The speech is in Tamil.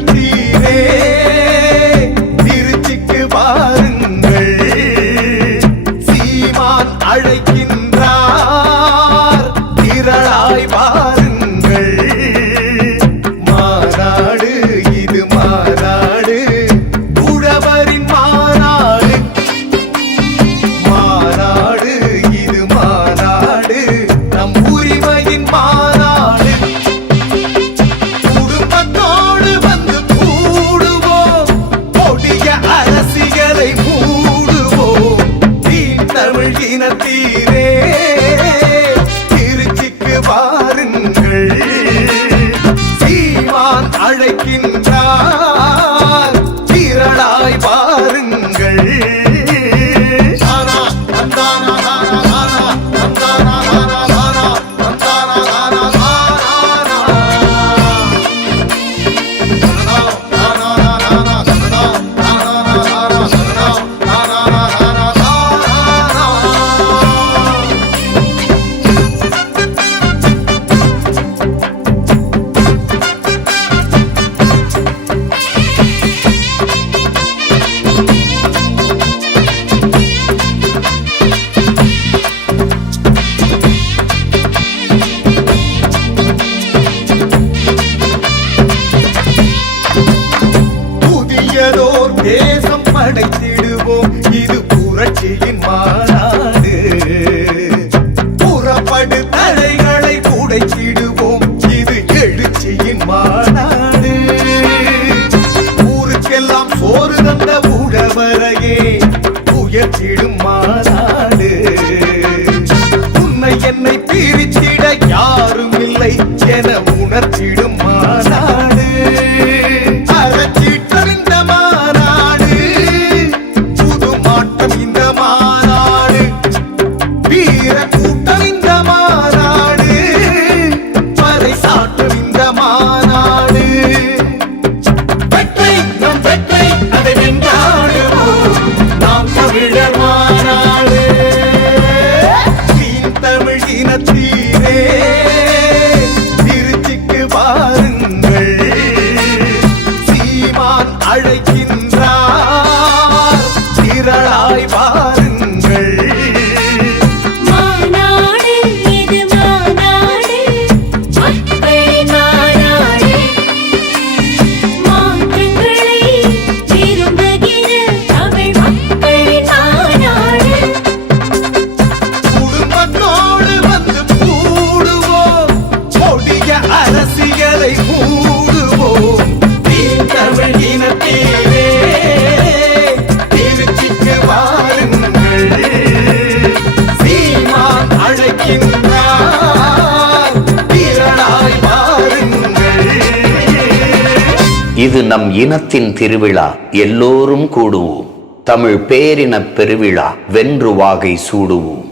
இனத்தீரே திருச்சிக்கு வாருங்கள், சீமான் அழைக்கின்றார் திரளாய் வாருங்கள். மாநாடு இது மாநாடு, உழவரின் மாநாடு. மாநாடு இது மாநாடு, நம் உரிமையின் மாநாடு. குடும்பத்தோடு வந்து கூடுவோம், கொடிய அரசியலை மூடுவோம். தீன் தமிழ் இனத்தீரே திருச்சிக்கு வாருங்கள், சீமான் அழைக்கின்றார் திரளாய் வாருங்கள். புதியதோர் தேசம் படைத்திடுவோம், இது புரட்சியின் மாநாடு. புறப்படு தடைகளை உடைத்திடுவோம், இது எழுச்சியின் மாநாடு. ஊருக்கெல்லாம் சோறு தந்த உழவரையே உயர்த்திடும் மாநாடு. உன்னை என்னை பிரித்திட யாரும் இல்லை என உணர்த்திடும் மாநாடு. அறச்சீட்டம் இந்த மாநாடு, புது மாற்றம் இந்த மாநாடு. வீர கூட்டம் இந்த மாநாடு, பறை சாட்டும் இந்த மாநாடு. வெற்றி நம் வெற்றி, அதை வென்றாடுவோம், நாம் தமிழர் மாநாடு. தீன் தமிழ் இனத்தீரே திருச்சிக்கு வாருங்கள், சீமான் அழைக்கின்றார் திரளாய் வாருங்கள். மாநாடு இது மாநாடு, மக்களின் மாநாடு. மாற்றங்களை விரும்புகிற தமிழ் மக்களின் மாநாடு. குடும்பத்தோடு வந்து கூடுவோம், கொடிய அரசியலை மூடுவோம். தீன் தமிழ் இனத்தீரே திருச்சிக்கு வாருங்கள், சீமான் அழைக்கின்றார் திரளாய் வாருங்கள். இது நம் இனத்தின் திருவிழா, எல்லோரும் கூடுவோம். தமிழ் பேரினப் பெருவிழா, வென்று வாகை சூடுவோம்.